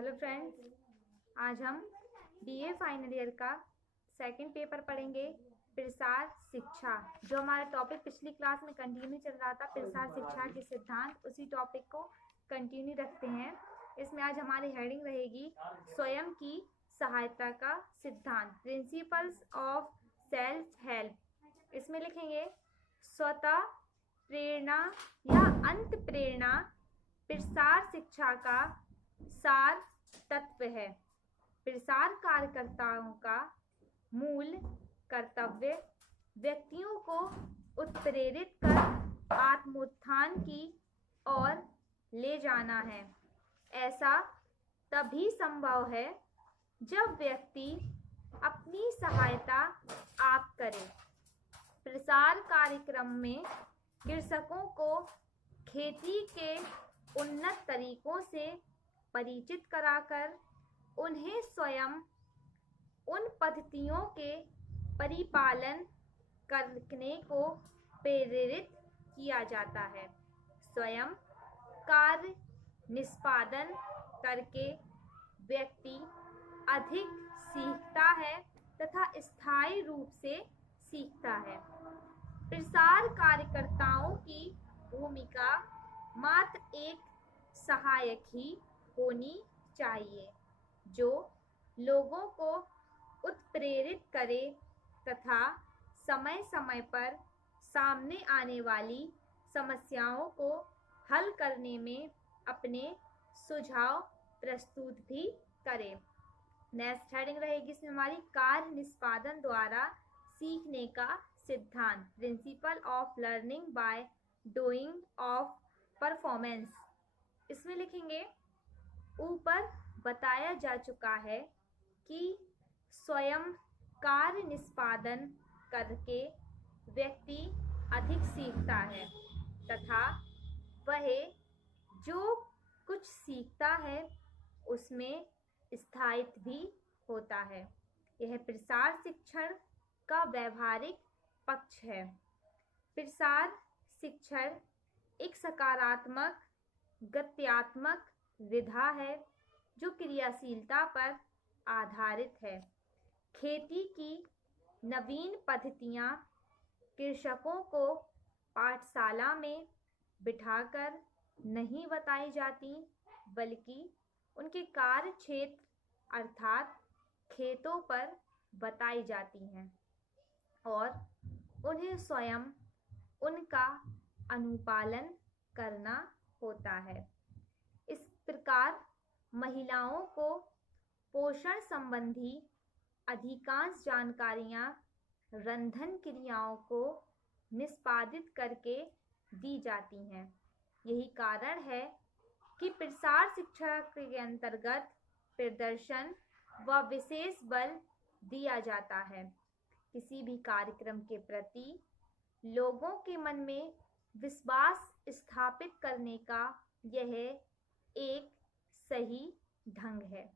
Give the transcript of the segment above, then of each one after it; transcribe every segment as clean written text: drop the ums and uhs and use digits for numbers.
Hello friends, आज हम BA final year का सेकंड पेपर पढ़ेंगे। प्रसार शिक्षा, जो हमारा टॉपिक पिछली क्लास में कंटिन्यू चल रहा था, प्रसार शिक्षा के सिद्धांत, उसी टॉपिक को कंटिन्यू रखते हैं। इसमें आज हमारी हेडिंग रहेगी स्वयं की सहायता का सिद्धांत, प्रिंसिपल्स ऑफ सेल्फ हेल्प। इसमें लिखेंगे स्वतः प्रेरणा या अंत प्रेरणा प्रसार शिक्षा का सार तत्व है। प्रसार कार्यकर्ताओं का मूल कर्तव्य व्यक्तियों को उत्प्रेरित कर आत्मोत्थान की ओर ले जाना है। ऐसा तभी संभव है जब व्यक्ति अपनी सहायता आप करे। प्रसार कार्यक्रम में कृषकों को खेती के उन्नत तरीकों से परिचित कराकर उन्हें स्वयं उन पद्धतियों के परिपालन करने को प्रेरित किया जाता है। स्वयं कार्य निष्पादन करके व्यक्ति अधिक सीखता है तथा स्थायी रूप से सीखता है। प्रसार कार्यकर्ताओं की भूमिका मात्र एक सहायक ही होनी चाहिए, जो लोगों को उत्प्रेरित करे तथा समय समय पर सामने आने वाली समस्याओं को हल करने में अपने सुझाव प्रस्तुत भी करे। नेक्स्ट हेडिंग रहेगी इसमें हमारी कार्य निष्पादन द्वारा सीखने का सिद्धांत, principle of learning by doing of performance. इसमें लिखेंगे ऊपर बताया जा चुका है कि स्वयं कार्य निष्पादन करके व्यक्ति अधिक सीखता है तथा वह जो कुछ सीखता है उसमें स्थायित्व भी होता है। यह प्रसार शिक्षण का व्यवहारिक पक्ष है। प्रसार शिक्षण एक सकारात्मक गत्यात्मक विधा है जो क्रियाशीलता पर आधारित है। खेती की नवीन पद्धतियां कृषकों को पाठशाला में बिठाकर नहीं बताई जाती, बल्कि उनके कार्य क्षेत्र अर्थात खेतों पर बताई जाती हैं और उन्हें स्वयं उनका अनुपालन करना होता है। इस प्रकार महिलाओं को पोषण संबंधी अधिकांश जानकारियां रंधन क्रियाओं को निष्पादित करके दी जाती हैं। यही कारण है कि प्रसार शिक्षा के अंतर्गत प्रदर्शन व विशेष बल दिया जाता है। किसी भी कार्यक्रम के प्रति लोगों के मन में विश्वास स्थापित करने का यह एक सही ढंग है।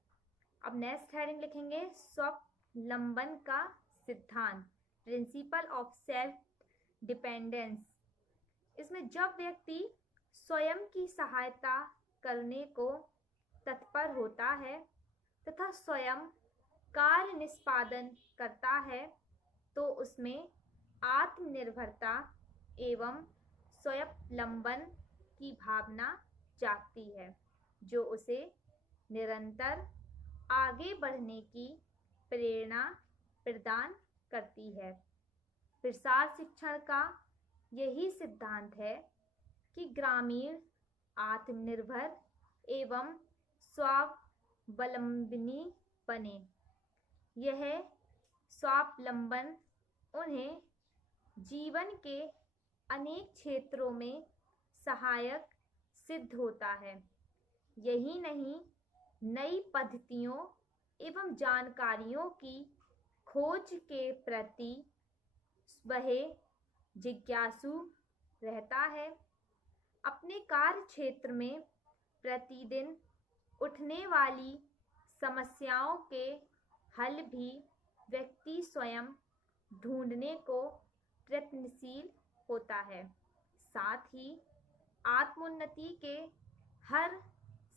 अब नेक्स्ट हेडिंग लिखेंगे स्वावलंबन का सिद्धांत, प्रिंसिपल ऑफ सेल्फ डिपेंडेंस। इसमें जब व्यक्ति स्वयं की सहायता करने को तत्पर होता है तथा स्वयं कार्य निष्पादन करता है तो उसमें आत्मनिर्भरता एवं स्वावलंबन की भावना जागती है, जो उसे निरंतर आगे बढ़ने की प्रेरणा प्रदान करती है। प्रसार शिक्षण का यही सिद्धांत है कि ग्रामीण आत्मनिर्भर एवं स्वावलंबनी बने। यह स्वावलंबन उन्हें जीवन के अनेक क्षेत्रों में सहायक सिद्ध होता है। यही नहीं, नई पद्धतियों एवं जानकारियों की खोज के प्रति वह जिज्ञासु रहता है। अपने कार्य क्षेत्र में प्रतिदिन उठने वाली समस्याओं के हल भी व्यक्ति स्वयं ढूंढने को प्रयत्नशील होता है। साथ ही आत्मोन्नति के हर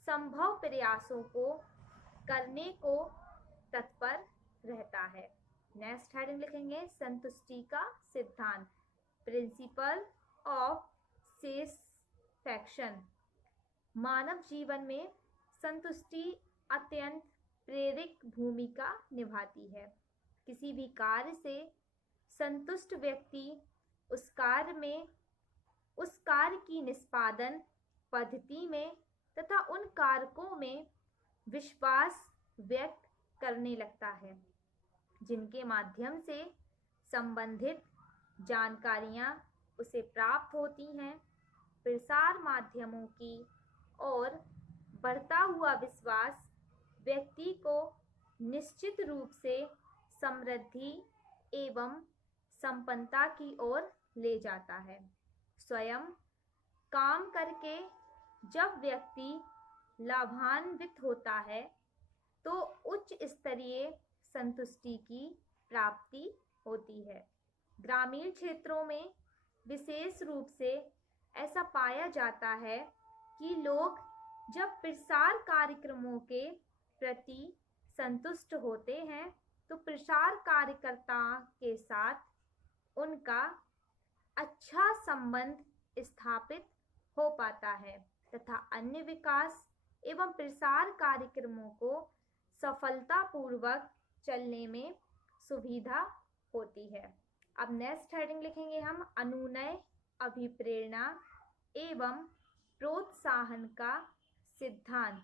संभव प्रयासों को करने को तत्पर रहता है। नेक्स्ट हेडिंग लिखेंगे संतुष्टि का सिद्धांत, प्रिंसिपल ऑफ सेटिस्फैक्शन। मानव जीवन में संतुष्टि अत्यंत प्रेरक भूमिका निभाती है। किसी भी कार्य से संतुष्ट व्यक्ति उस कार्य की निष्पादन पद्धति में तथा उन कारकों में विश्वास व्यक्त करने लगता है जिनके माध्यम से संबंधित जानकारियां उसे प्राप्त होती हैं। प्रसार माध्यमों की ओर बढ़ता हुआ विश्वास व्यक्ति को निश्चित रूप से समृद्धि एवं संपन्नता की ओर ले जाता है। स्वयं काम करके जब व्यक्ति लाभान्वित होता है तो उच्च स्तरीय संतुष्टि की प्राप्ति होती है। ग्रामीण क्षेत्रों में विशेष रूप से ऐसा पाया जाता है कि लोग जब प्रसार कार्यक्रमों के प्रति संतुष्ट होते हैं तो प्रसार कार्यकर्ता के साथ उनका अच्छा संबंध स्थापित हो पाता है तथा अन्य विकास एवं प्रसार कार्यक्रमों को सफलतापूर्वक चलने में सुविधा होती है। अब नेक्स्ट हेडिंग लिखेंगे हम अनुनय, अभिप्रेरणा एवं प्रोत्साहन का सिद्धांत,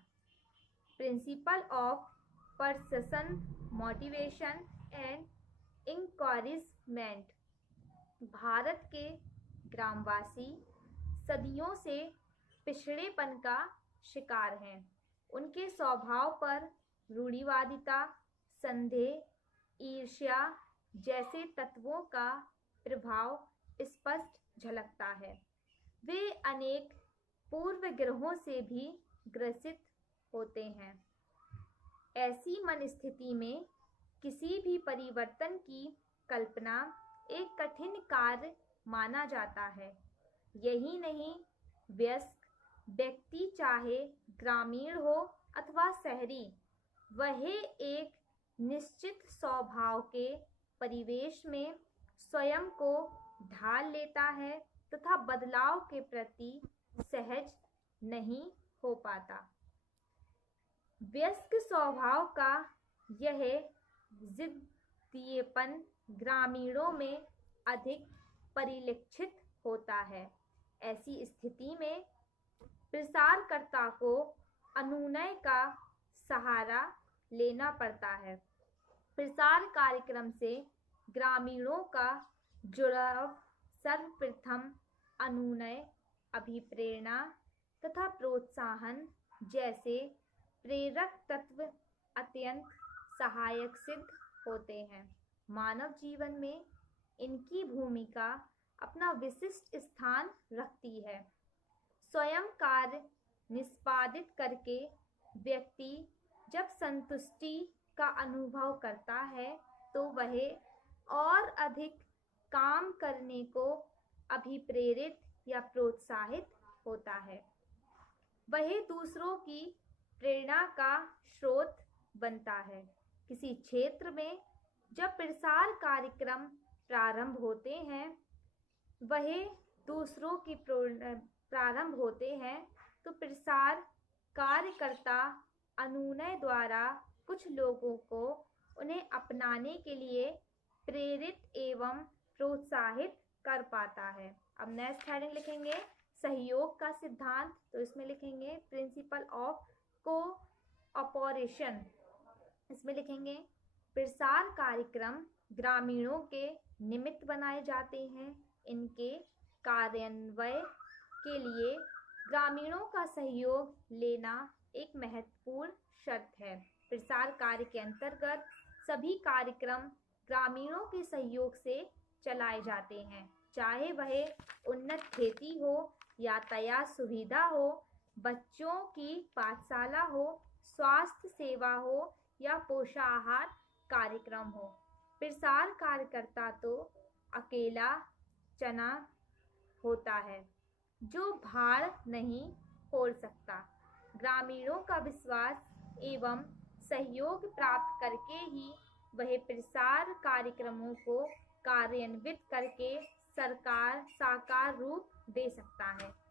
principle of persuasion motivation and encouragement. Bharat के ग्रामवासी सदियों से पिछड़ेपन का शिकार हैं। उनके स्वभाव पर रूढ़िवादिता, संदेह, ईर्ष्या जैसे तत्वों का प्रभाव स्पष्ट झलकता है। वे अनेक पूर्वग्रहों से भी ग्रसित होते हैं। ऐसी मनस्थिति में किसी भी परिवर्तन की कल्पना एक कठिन कार्य माना जाता है। यही नहीं, वयस्क व्यक्ति चाहे ग्रामीण हो अथवा शहरी, वह एक निश्चित स्वभाव के परिवेश में स्वयं को ढाल लेता है तथा बदलाव के प्रति सहज नहीं हो पाता। वयस्क स्वभाव का यह जिद्दीपन ग्रामीणों में अधिक परिलक्षित होता है। ऐसी स्थिति में प्रसारकर्ता को अनुनय का सहारा लेना पड़ता है। प्रसार कार्यक्रम से ग्रामीणों का जुड़ाव सर्वप्रथम अनुनय, अभिप्रेरणा तथा प्रोत्साहन जैसे प्रेरक तत्व अत्यंत सहायक सिद्ध होते हैं। मानव जीवन में इनकी भूमिका अपना विशिष्ट स्थान रखती है। स्वयं कार्य निष्पादित करके व्यक्ति जब संतुष्टि का अनुभव करता है तो वह और अधिक काम करने को अभिप्रेरित या प्रोत्साहित होता है। वह दूसरों की प्रेरणा का स्रोत बनता है। किसी क्षेत्र में जब प्रसार कार्यक्रम प्रारंभ होते हैं तो प्रसार कार्यकर्ता अनुनय द्वारा कुछ लोगों को उन्हें अपनाने के लिए प्रेरित एवं प्रोत्साहित कर पाता है। अब नेक्स्ट हेडिंग लिखेंगे सहयोग का सिद्धांत, तो इसमें लिखेंगे प्रिंसिपल ऑफ कोऑपरेशन। इसमें लिखेंगे प्रसार कार्यक्रम ग्रामीणों के निमित्त बनाए जाते हैं। इनके कार्यान्वयन के लिए ग्रामीणों का सहयोग लेना एक महत्वपूर्ण शर्त है। प्रसार कार्य के अंतर्गत सभी कार्यक्रम ग्रामीणों के सहयोग से चलाए जाते हैं, चाहे वह उन्नत खेती हो, यातायात सुविधा हो, बच्चों की पाठशाला हो, स्वास्थ्य सेवा हो या पोषाहार कार्यक्रम हो। प्रसार कार्यकर्ता तो अकेला चना होता है जो भार नहीं फोड़ सकता। ग्रामीणों का विश्वास एवं सहयोग प्राप्त करके ही वह प्रसार कार्यक्रमों को कार्यान्वित करके सरकार साकार रूप दे सकता है।